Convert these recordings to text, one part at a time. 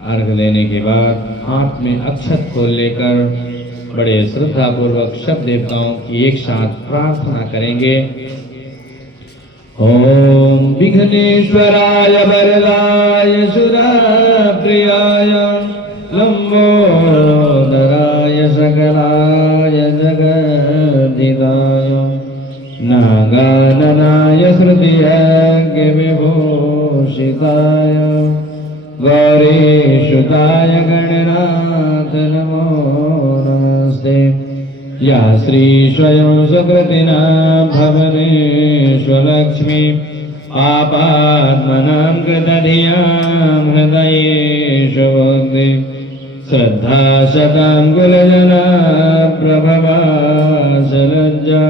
अर्घ लेने के बाद हाथ में अक्षत खोल लेकर बड़े श्रद्धा पूर्वक सब देवताओं की एक साथ प्रार्थना करेंगे। ओम विघ्नेश्वराय वरदाय सुरप्रियाय लंबोदराय सकलाय जगद्धिताय नागाननाय हृदयज्ञ विभूषिताय गौरीसुताय गणनाथ नमो नमस्ते। या श्री स्वयं सुकृतिना भवनेष्वलक्ष्मी आपात्मनां कृतधियां हृदयेषु भक्ति श्रद्धा शताङ्गुलजना प्रभवा सलज्जा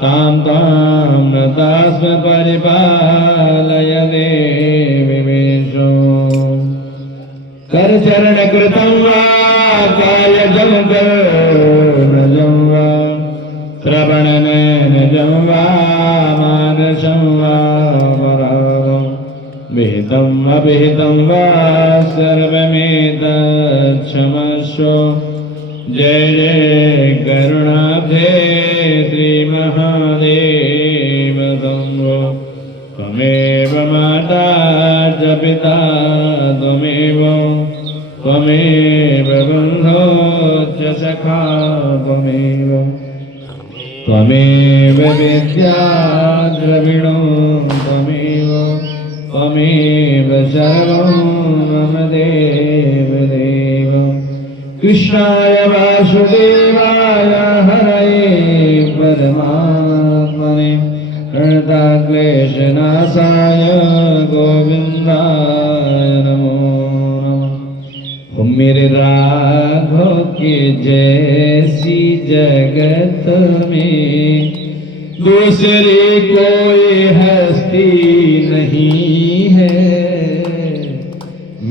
तां तां नतास्म परिपालय देवी मेषो। करचरण कृतं वा कायजं कर्मजं वा श्रवणनयनजं वा मानसं वा वरागं विहितम् अविहितं वा सर्वमेतत्क्षमस्व। जय जय करुणाब्धे श्रीमहादेव शम्भो। त्वमेव माता च पिता त्वमेव त्वमेव बन्धो च सखा त्वमेव त्वमेव विद्या द्रविणो त्वमेव त्वमेव सर्वं मम देव देव। कृष्णाय वासुदेवाय हरये परमात्मने प्रणताक्लेशनाशाय गोविन्दाय नमो नमः। मेरे राघव के जैसी जगत में दूसरी कोई हस्ती नहीं है।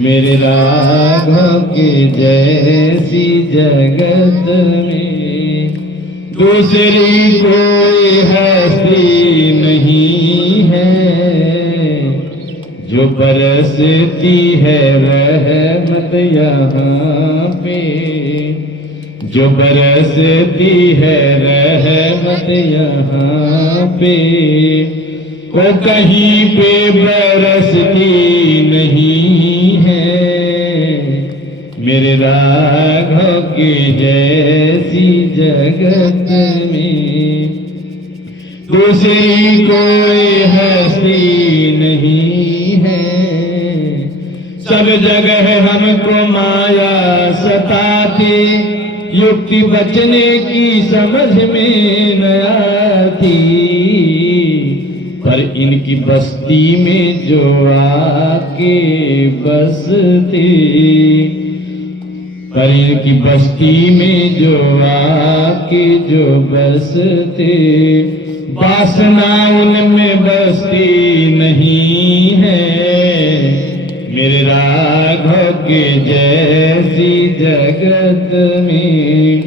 मेरे राघव के जैसी जगत में दूसरी कोई हस्ती नहीं है। जो बरसती है रहमत यहाँ पे, जो बरसती है रहमत यहाँ पे, वो कहीं पे बरसती नहीं है। मेरे राघव के जैसी जगत में दूसरी कोई हस्ती नहीं है। सब जगह हमको माया सताती, युक्ति बचने की समझ में न आती। पर इनकी बस्ती में जो आके बसते, पर इनकी बस्ती में जो आके जो बसते, वासना उनमें बसती नहीं है। मेरे राघव के जैसी जगत में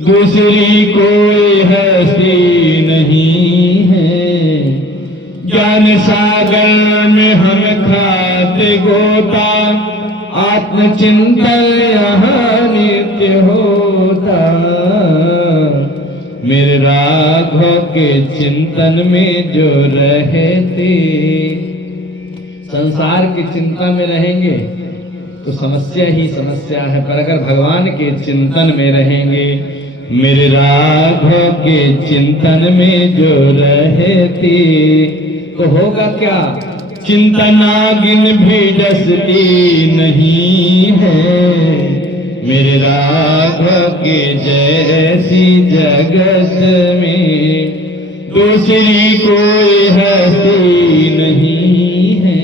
दूसरी कोई हस्ती नहीं है। ज्ञान सागर में हम खाते गोता, आत्मचिंतन यहाँ नित्य होता। मेरे राघव के चिंतन में जो रहते, संसार की चिंता में रहेंगे तो समस्या ही समस्या है, पर अगर भगवान के चिंतन में रहेंगे, मेरे राघव के चिंतन में जो रहते, तो होगा क्या? चिंतनागिन भी डसती नहीं है। मेरे राघव के जैसी जगत में दूसरी कोई हस्ती नहीं है।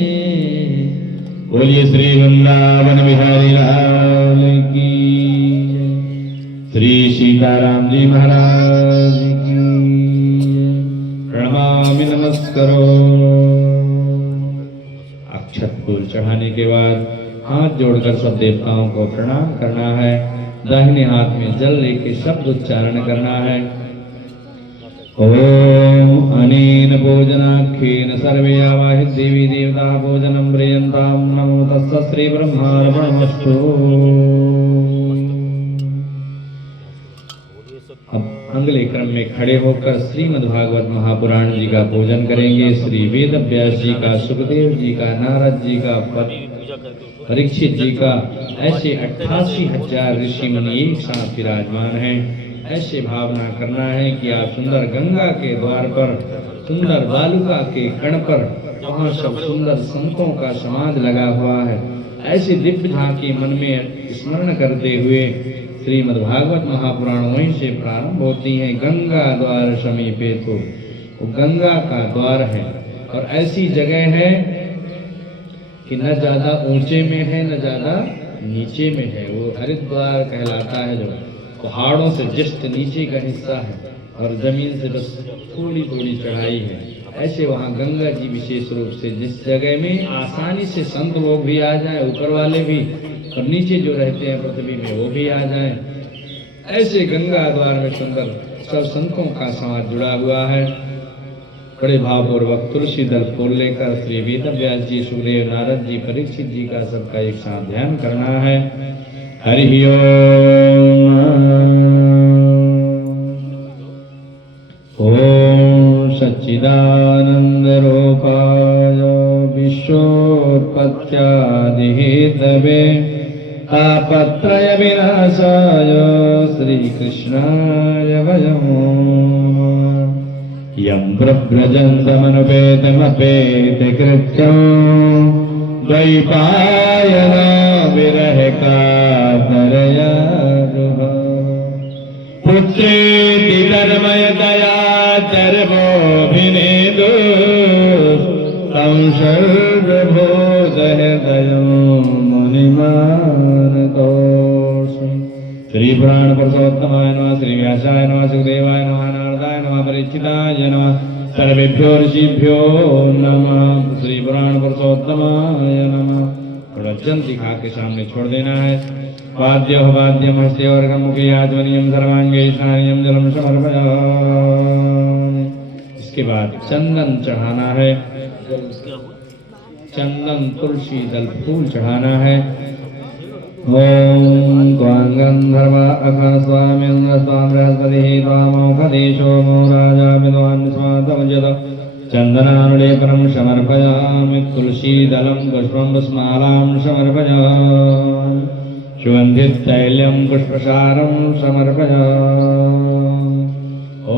बोलिए श्री वृंदावन बिहारी लाल की, श्री सीताराम जी महाराज की। प्रणमामि नमस्करो। अक्षत फूल चढ़ाने के बाद हाथ जोड़कर सब देवताओं को प्रणाम करना है। दाहिने हाथ में जल लेके शब्द उच्चारण करना है। ओम अनेन भोजनाख्येन सर्वे आवाहित देवी देवता भोजनं प्रियन्तां नमो तस्स श्री ब्रह्मार्पणमस्तु। अब अगले क्रम में खड़े होकर श्रीमद् भागवत महापुराण जी का पूजन करेंगे। श्री वेद व्यास जी का, सुखदेव जी का, नारद जी का, परीक्षित जी का, ऐसे 88,000 ऋषि मुनि एक साथ विराजमान हैं। ऐसे भावना करना है कि आप सुंदर गंगा के द्वार पर, सुंदर बालुका के कण पर, वहाँ सब सुंदर संतों का समाज लगा हुआ है। ऐसी दिव्य झांकी मन में स्मरण करते हुए श्रीमद् भागवत महापुराण वहीं से प्रारंभ होती है। गंगा द्वार समीपे, तो वो गंगा का द्वार है और ऐसी जगह है कि न ज्यादा ऊंचे में है न ज्यादा नीचे में है। वो हरिद्वार कहलाता है, जो पहाड़ों से जस्ट नीचे का हिस्सा है और जमीन से बस थोड़ी थोड़ी चढ़ाई है। ऐसे वहाँ गंगा जी विशेष रूप से, जिस जगह में आसानी से संत लोग भी आ जाए, ऊपर वाले भी, और नीचे जो रहते हैं पृथ्वी में वो भी आ जाए, ऐसे गंगा द्वार में सुंदर सब संतों का समाज जुड़ा हुआ है। बड़े भावपूर्वक तुलसी दल फूल लेकर श्री वेद व्यास जी, सुखदेव, नारद जी, परीक्षित जी का सबका एक साथ ध्यान करना है। हरि ओम सच्चिदानंद रूपाय विश्वोत्पत्त्यादि हेतवे तापत्रय विनाशाय श्री कृष्णाय वयम्। यं प्रव्रजन्तमनुपेतमपेत कृत्यं द्वैपायनो विरह कातरया पुत्रेति धर्मयतया सर्वोऽभिनेदु तं सर्वभूतहृदयं मुनिमानतोऽस्मि। श्री पुराण पुरुषोत्तमाय नमः, श्री व्यासाय नमः, सुखदेवाय नमः, नारदाय नमः, परीक्षिताय नमः, सर्वेभ्यो ऋषिभ्यो नमः। श्री पुराण पुरुषोत्तमाय नमः। रज्जन दिखा के सामने छोड़ देना है। वाद्यं वाद्यं हस्ते वर्गं मुखे आध्वनियं सर्वांगे स्नानियं जलं समर्पयामि। इसके बाद चंदन चढ़ाना है, चंदन तुलसी दल फूल चढ़ाना है। ओम त्वां गंधर्व अखा स्वामिन्द्र स्वाम बृहस्पतिः त्वामौखदेशो मो राजा विद्वान् स्वातमजत चन्दनानुलेपनं समर्पयामि। तुलसीदलं पुष्पं पुष्पमालां समर्पयामि। सुगन्धितैलं पुष्पसारं समर्पयामि। ॐ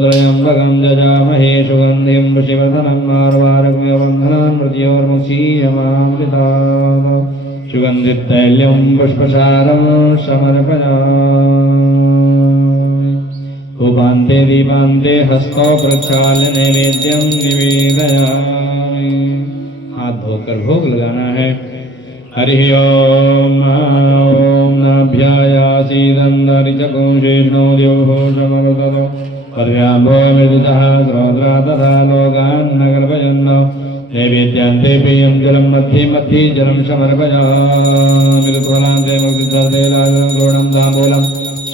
त्र्यम्बकं यजामहे सुगन्धिं पुष्टिवर्धनं मार्वारुकमिवबन्धनान् मृत्योर्मुक्षीयमामृतात्। सुगन्धितैलं पुष्पसारं समर्पयामि। उपान्ते दीपान्ते हस्तौ प्रक्षाल्य नैवेद्यं निवेदयामि। हाथ धोकर भोग लगाना है। हरि ओम नाभ्यायासीदन्नरिचकुंशेषणो द्योः समरुदतो पद्भ्याम्भो मृदुतः श्रोत्रा तथा लोकान्नगर्भयन्नो नैवेद्यान्ते पेयं जलं मध्ये मध्ये जलं समर्पयामि। ऋतुफलान्ते मुक्तिदर्दे लाजनं द्रोणं ताम्बूलं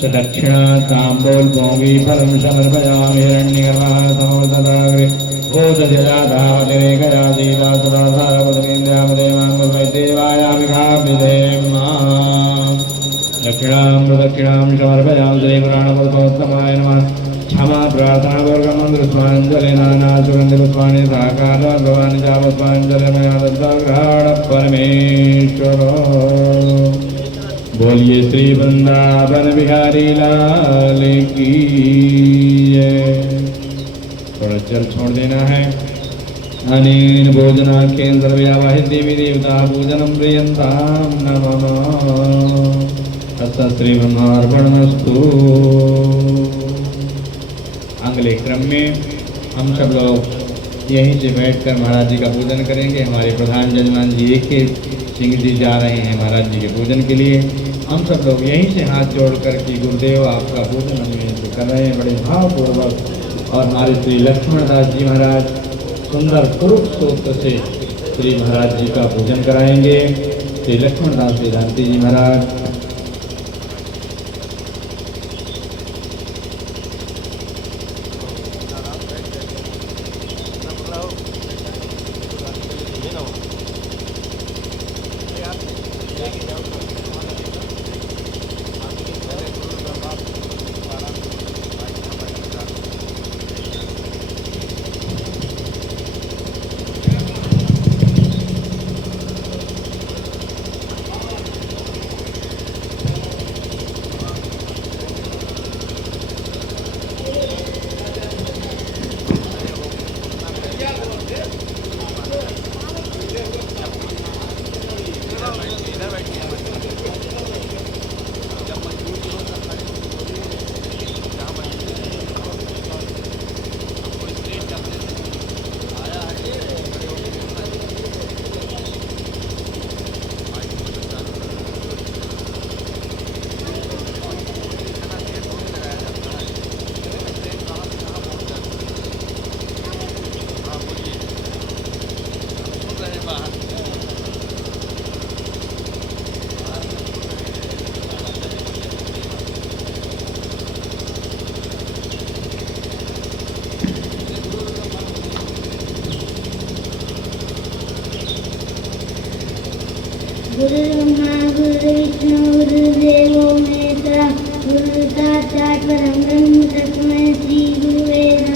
दक्षिणा ताम्बूलभोगी फलं समर्पयामि। हिरण्यगर्भः समोदताग्रे ओदजयाधावतिरेकया सीता सदा सारवतमीन्द्रामदेवाङ्गदेवायामिघाभिधेम। दक्षिणां प्रदक्षिणां समर्पयामि। श्रीपुराणपुरुषोत्तमाय नमः। क्षमा प्रार्थना वर्गमन्त्रपुष्पाञ्जलिनाना सुगन्धिपुष्पाणि साकार भवानि च पुष्पाञ्जलिमया दत्तग्रहण परमेश्वर। बोलिए श्री वृंदावन बिहारी लाल की जय। थोड़ा जल छोड़ देना है। अनेन भोजनाख्येन सर्वे आवाहित देवी देवता भोजनं प्रियन्तां नमः। तत्त श्री ब्रह्मार्पणमस्तु। अगले क्रम में हम सब लोग यहीं से बैठकर महाराज जी का पूजन करेंगे। हमारे प्रधान जजमान जी एक सिंह जी जा रहे हैं महाराज जी के पूजन के लिए। हम सब लोग यहीं से हाथ जोड़कर कि गुरुदेव आपका पूजन हम यहीं से कर रहे हैं बड़े भावपूर्वक। और हमारे श्री लक्ष्मण दास जी महाराज सुंदर कुरुख सूत्र से श्री महाराज जी का पूजन कराएंगे। श्री लक्ष्मण दास वेदांती जी महाराज। गुरुर्ब्रह्मा गुरुर्विष्णु गुरुर्देवो महेश्वरः गुरुः साक्षात् परं ब्रह्म तस्मै श्री गुरुवे नमः।